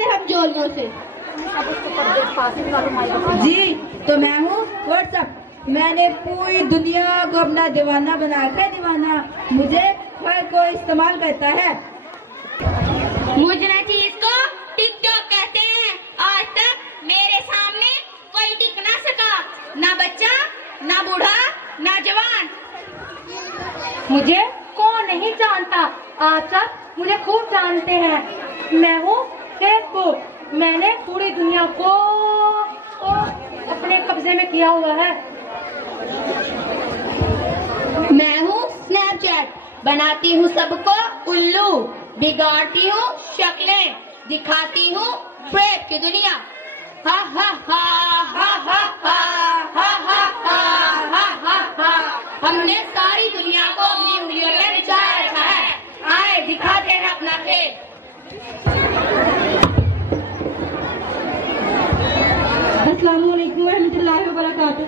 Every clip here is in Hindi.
तेरे हम जोलियों से। जी तो मैं हूँ व्हाट्सएप। मैंने पूरी दुनिया को अपना दीवाना बना कर दीवाना मुझे हर कोई इस्तेमाल करता है। मुझे चीज को टिकटॉक कहते हैं। आज तक मेरे सामने कोई टिक ना सका, ना बच्चा, ना बूढ़ा, ना जवान। मुझे कौन नहीं जानता, आप सब मुझे खूब जानते हैं। मैं हूँ फेसबुक। मैंने पूरी दुनिया को अपने कब्जे में किया हुआ है। मैं हूँ स्नैपचैट। बनाती हूँ सबको उल्लू, बिगाड़ती हूँ शक्लें, दिखाती हूँ फेक की दुनिया। हा हा हा हा हा हा हा हा हा हा हा। हमने सारी दुनिया को अपनी उंगलियों में नचा रखा है। आए दिखाते हैं अपना खेल। अस्सलाम वालेकुम रहमतुल्लाहि व बरकातुहू।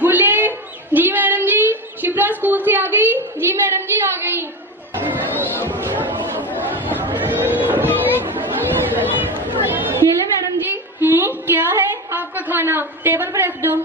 गुली जी मैडम जी। शिप्रा स्कूल से आ गई? जी मैडम जी आ गई। ये ले मैडम जी। क्या है? आपका खाना टेबल पर रख दो।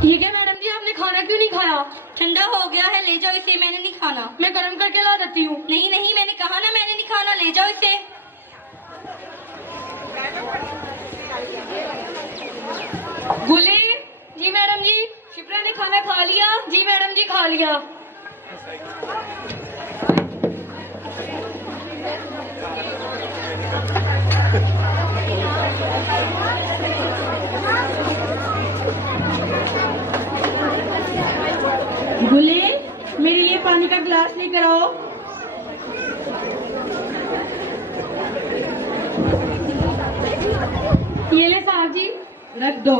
ठीक है मैडम जी, आपने खाना क्यों नहीं खाया? ठंडा हो गया है, ले जाओ इसे। मैंने नहीं खाना। मैं गर्म करके ला देती हूँ। नहीं नहीं, मैंने कहा ना मैंने नहीं खाना, ले जाओ इसे। गुली जी मैडम जी। शिप्रा ने खाना खा लिया? जी मैडम जी खा लिया। गुले मेरे लिए पानी का गिलास लेकर आओ। ये ले साहब जी। रख दो।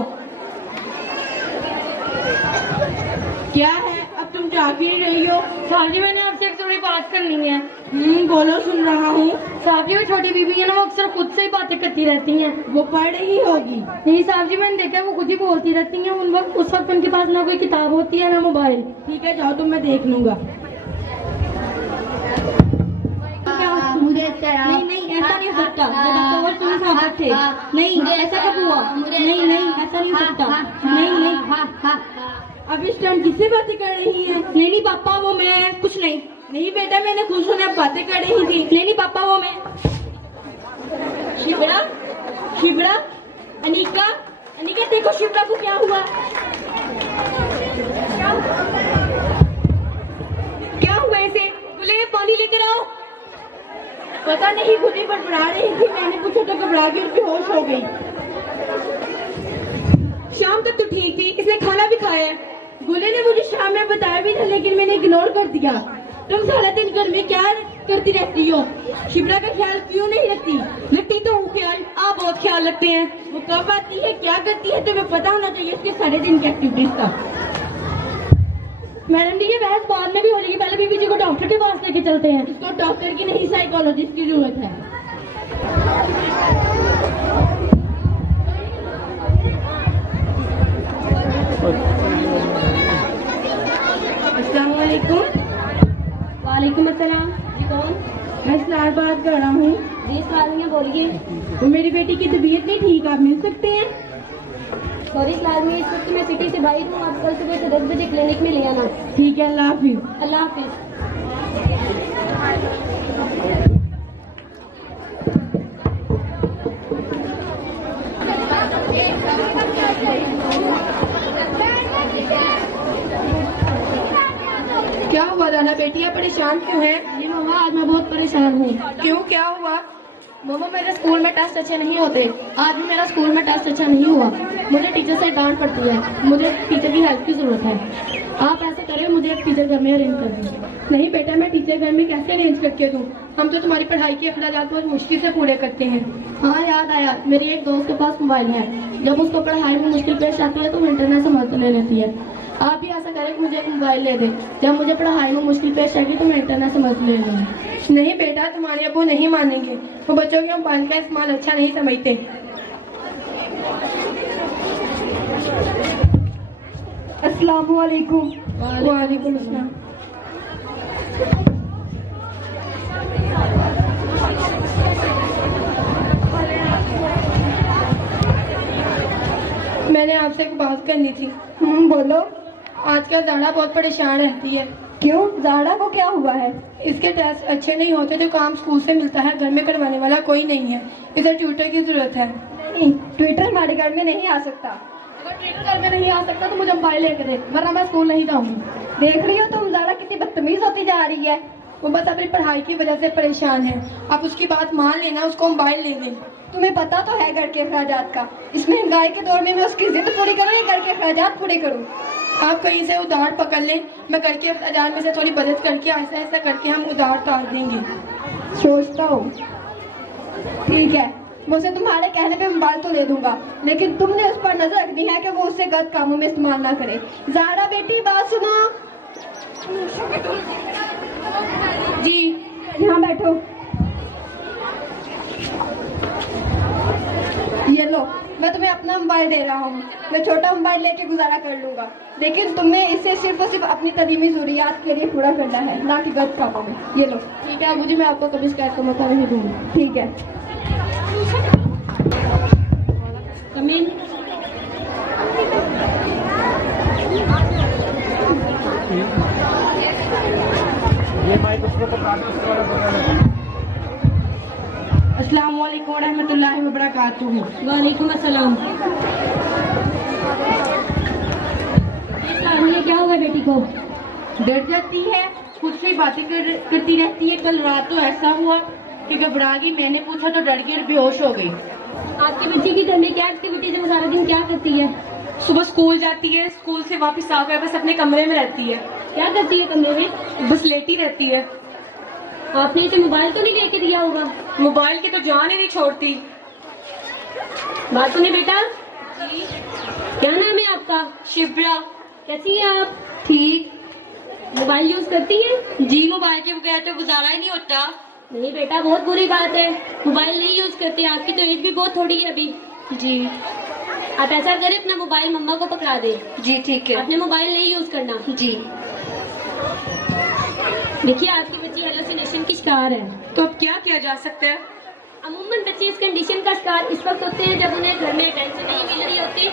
क्या है, अब तुम जा क्यों रही हो? साहब जी मैंने आपसे एक थोड़ी बात करनी है। बोलो, सुन रहा हूँ। साहब जी वो छोटी बीबी है ना, वो अक्सर खुद से ही बातें करती रहती हैं। वो पढ़ रही होगी। नहीं साहब जी, मैंने देखा वो खुद ही बोलती रहती हैं। उस वक्त उनके पास ना कोई किताब होती है ना मोबाइल। ठीक है, जाओ, तुम, मैं देख लूंगा। मुझे नहीं नहीं, ऐसा नहीं हो सकता। जब तक तुम साहब थे। नहीं, ऐसा कब हुआ? नहीं नहीं, ऐसा नहीं हो सकता। नहीं नहीं। अब इस टाइम किससे बातें कर रही हैं? नहीं नहीं पापा, वो मैं कुछ नहीं। नहीं बेटा, मैंने खुद सुना बातें कर रही थी। नहीं नहीं पापा, वो मैं। शिवरा, शिवरा, अनिका, अनिका देखो शिवरा को क्या हुआ। क्या हुआ इसे? बोले पानी लेकर आओ। पता नहीं, खुद ही बड़बड़ा रही थी। मैंने पूछा तो घबरा गई और बेहोश हो गई। शाम तक तो ठीक थी, इसने खाना भी खाया है। गुले ने मुझे शाम में बताया भी था, लेकिन मैंने इग्नोर कर दिया। तुम सारा दिन घर में क्या करती रहती हो? शिप्रा का ख्याल क्यों नहीं रखती? रखती तो हूँ ख्याल, आप बहुत ख्याल रखते हैं। वो कब आती है, क्या करती है, तुम्हें पता होना चाहिए उसके सारे दिन की एक्टिविटीज का। मैडम जी ये बहस बाद में भी हो जाएगी, पहले बीबी जी को डॉक्टर के पास लेके चलते हैं। इसको डॉक्टर की नहीं, साइकोलॉजिस्ट की जरूरत है। अस्सलाम वालेकुम। वालेकुम अस्सलाम। जी कौन? मैं इस्लार बात कर रहा हूँ। जी इस्लामिया बोलिए। वो मेरी बेटी की तबीयत नहीं ठीक, आप मिल सकते हैं? सॉरी इस्लामिया, इस वक्त मैं सिटी से बाहर हूँ। आप कल सुबह से 10 बजे क्लिनिक में ले आना। ठीक है, अल्लाह हाफिज। अल्लाह हाफिज। क्या हुआ राना बेटी, आप परेशान क्यों हैं? जी मामा, आज मैं बहुत परेशान हूँ। क्यों, क्या हुआ? मामा मेरे स्कूल में टेस्ट अच्छे नहीं होते। आज भी मेरा स्कूल में टेस्ट अच्छा नहीं हुआ। मुझे टीचर से डांट पड़ती है। मुझे टीचर की हेल्प की जरूरत है। आप ऐसे करें, मुझे एक टीचर घर में अरेंज कर दें। नहीं बेटा, मैं टीचर घर में कैसे अरेंज करके दूं? हम तो तुम्हारी पढ़ाई के अखराजात बहुत मुश्किल से पूरे करते हैं। हाँ याद आया, मेरी एक दोस्त के पास मोबाइल है। जब उसको पढ़ाई में मुश्किल पेश आती है तो वो इंटरनेट से मदद ले लेती है। आप भी ऐसा करें कि मुझे एक मोबाइल ले दे। जब मुझे पढ़ाई में मुश्किल पेश आएगी तो मैं इंटरनेट से मदद ले लूँगी। नहीं बेटा, तुम्हारे अब्बू नहीं मानेंगे। वो बच्चों के मोबाइल का इस्तेमाल अच्छा नहीं समझते। अस्सलाम वालेकुम। वालेकुम अस्सलाम। मैंने आपसे एक बात करनी थी। बोलो। आजकल ज़ारा बहुत परेशान रहती है। क्यों? ज़ारा को क्या हुआ है? इसके टेस्ट अच्छे नहीं होते, जो काम स्कूल से मिलता है घर में करवाने वाला कोई नहीं है। इसे ट्यूटर की जरूरत है। नहीं, ट्यूटर हमारे घर में नहीं आ सकता। अगर ट्यूटर घर में नहीं आ सकता तो मुझे मोबाइल लेके दे, वरना मैं स्कूल नहीं जाऊंगी। देख रही हो तुम, ज़ारा कितनी बदतमीज होती जा रही है। वो बस अपनी पढ़ाई की वजह से परेशान है। आप उसकी बात मान लेना, उसको मोबाइल ले दें। तुम्हें पता तो है घर के अखराजात का। इस महंगाई के दौर में मैं उसकी जिद पूरी करूँ या घर के अखराजात पूरे करूँ? आप कहीं से उधार पकड़ लें, मैं घर के अखराजात में से थोड़ी बचत करके ऐसा ऐसा करके हम उधार उतार देंगे। सोचता हूँ। ठीक है, मैं उसे तुम्हारे कहने पे मोबाइल तो ले दूंगा, लेकिन तुमने उस पर नजर रखनी है कि वो उससे गलत कामों में इस्तेमाल ना करे। ज़ारा बेटी, बात सुनो। जी, यहाँ बैठो। ये लो, मैं तुम्हें अपना मोबाइल दे रहा हूँ। मैं छोटा मोबाइल लेके गुजारा कर लूंगा, लेकिन तुम्हें इसे सिर्फ और सिर्फ अपनी तलीमी जरूरियात के लिए पूरा करना है, ना कि गलत कामों में। ये लो। ठीक है मुझे, मैं आपको कभी शिकायत का मौका नहीं दूंगी। ठीक है। कमिंग। अस्सलाम वालेकुम रहमतुल्लाहि व बरकातुहू। वालेकुम अस्सलाम। ये क्या हुआ बेटी को? डर जाती है, खुद से बातें करती रहती है। कल रात तो ऐसा हुआ कि घबरा गई, मैंने पूछा तो डर गई और बेहोश हो गई। आपकी बच्ची की घर में क्या एक्टिविटीज है? वो सारा दिन क्या करती है? सुबह स्कूल जाती है, स्कूल से वापस आकर बस अपने कमरे में रहती है। क्या करती है कमरे में? बस लेटी रहती है। आपने इसे मोबाइल तो नहीं लेके दिया होगा? मोबाइल की तो जान ही नहीं छोड़ती। बात सुनिए बेटा। क्या नाम है आपका? शिप्रा। कैसी है आप? ठीक। मोबाइल यूज करती है? जी, मोबाइल के बगैर तो गुजारा ही नहीं होता। नहीं बेटा, बहुत बुरी बात है, मोबाइल नहीं यूज करते। आपकी तो एज भी बहुत थोड़ी है अभी। जी। आप ऐसा करें, अपना मोबाइल मम्मा को पकड़ा दे। जी ठीक है। आपने मोबाइल नहीं यूज करना। जी। देखिए, आपकी बच्ची हेलुसिनेशन की शिकार है। तो अब क्या किया जा सकता है? अमूमन बच्चे इस कंडीशन का शिकार इस वक्त होते हैं जब उन्हें घर में अटेंशन नहीं मिल रही होती,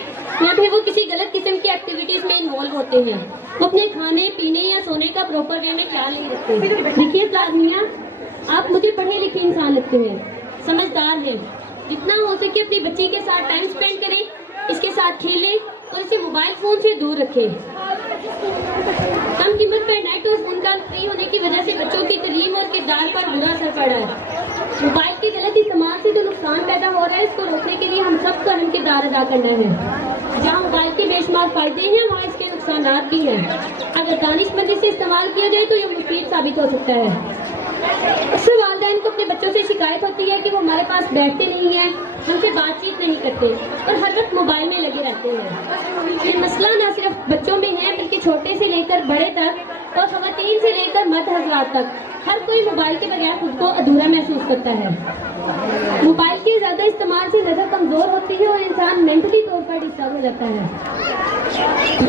या फिर वो किसी गलत किस्म की एक्टिविटीज में इन्वॉल्व होते हैं। वो अपने खाने पीने या सोने का प्रॉपर वे में ख्याल नहीं रखते। देखिए ताजमिया, आप मुझे पढ़े लिखे इंसान लगते हैं, समझदार हैं। जितना हो सके अपनी बच्ची के साथ टाइम स्पेंड करें, इसके साथ खेलें और इसे मोबाइल फोन से दूर रखें। कम कीमत पर नेट और फोन का फ्री होने की वजह से बच्चों की तालीम और किरदार पर बुरा असर पड़ा है। मोबाइल के गलत इस्तेमाल से जो नुकसान पैदा हो रहा है, इसको रोकने के लिए हम सबको अहम किरदार अदा करना है। जहाँ मोबाइल के बेशुमार फायदे हैं, वहाँ इसके नुकसान भी हैं। अगर दानिशमंदी से इस्तेमाल किया जाए तो ये मुफीद साबित हो सकता है। अक्सर वालिदैन को अपने बच्चों से शिकायत होती है कि वो हमारे पास बैठते नहीं हैं, हमसे बातचीत नहीं करते और हर वक्त मोबाइल में लगे रहते हैं। ये मसला न सिर्फ बच्चों में है, बल्कि छोटे से लेकर बड़े तक और ख़वातीन से लेकर मर्द हज़रात तक हर कोई मोबाइल के बगैर खुद को अधूरा महसूस करता है। मोबाइल के ज़्यादा इस्तेमाल से नज़र कमज़ोर होती है और इंसान मेंटली तौर पर डिस्टर्ब हो जाता है।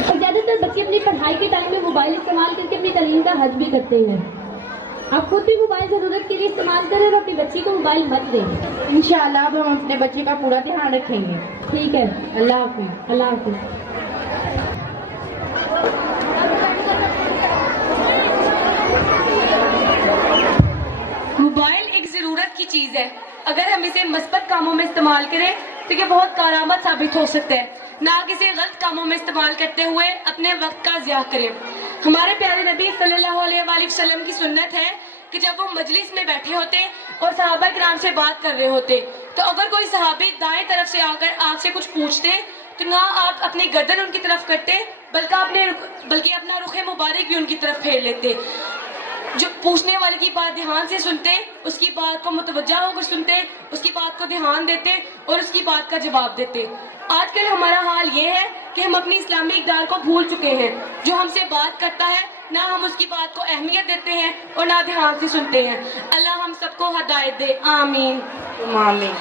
और ज़्यादातर बच्चे अपनी पढ़ाई के टाइम में मोबाइल इस्तेमाल करके अपनी तालीम का हज भी करते हैं। आप खुद भी मोबाइल ज़रूरत के लिए इस्तेमाल करें और अपनी बच्ची को मोबाइल मत दें। इंशाअल्लाह अब हम अपने बच्चे का पूरा ध्यान रखेंगे। ठीक है, अल्लाह हाफ़िज़। अल्लाह हाफ़िज़। मोबाइल एक ज़रूरत की चीज़ है। अगर हम इसे मस्बत कामों में इस्तेमाल करें तो ये बहुत कारआमद साबित हो सकता है, ना कि इसे गलत कामों में इस्तेमाल करते हुए अपने वक्त का ज़िया करें। हमारे प्यारे नबी सल्लल्लाहु अलैहि वसल्लम की सुन्नत है कि जब वो मजलिस में बैठे होते और सहाबा किराम से बात कर रहे होते, तो अगर कोई सहाबी दाएं तरफ से आकर आपसे कुछ पूछते तो ना आप अपनी गर्दन उनकी तरफ करते, बल्कि अपना रुखे मुबारक भी उनकी तरफ फेर लेते। जो पूछने वाले की बात ध्यान से सुनते, उसकी बात को मुतवज्जा होकर सुनते, उसकी बात को ध्यान देते और उसकी बात का जवाब देते। आजकल हमारा हाल ये है कि हम अपनी इस्लामी इक़दार को भूल चुके हैं। जो हमसे बात करता है ना हम उसकी बात को अहमियत देते हैं और ना ध्यान से सुनते हैं। अल्लाह हम सबको हदायत दे, आमीन। आमीन।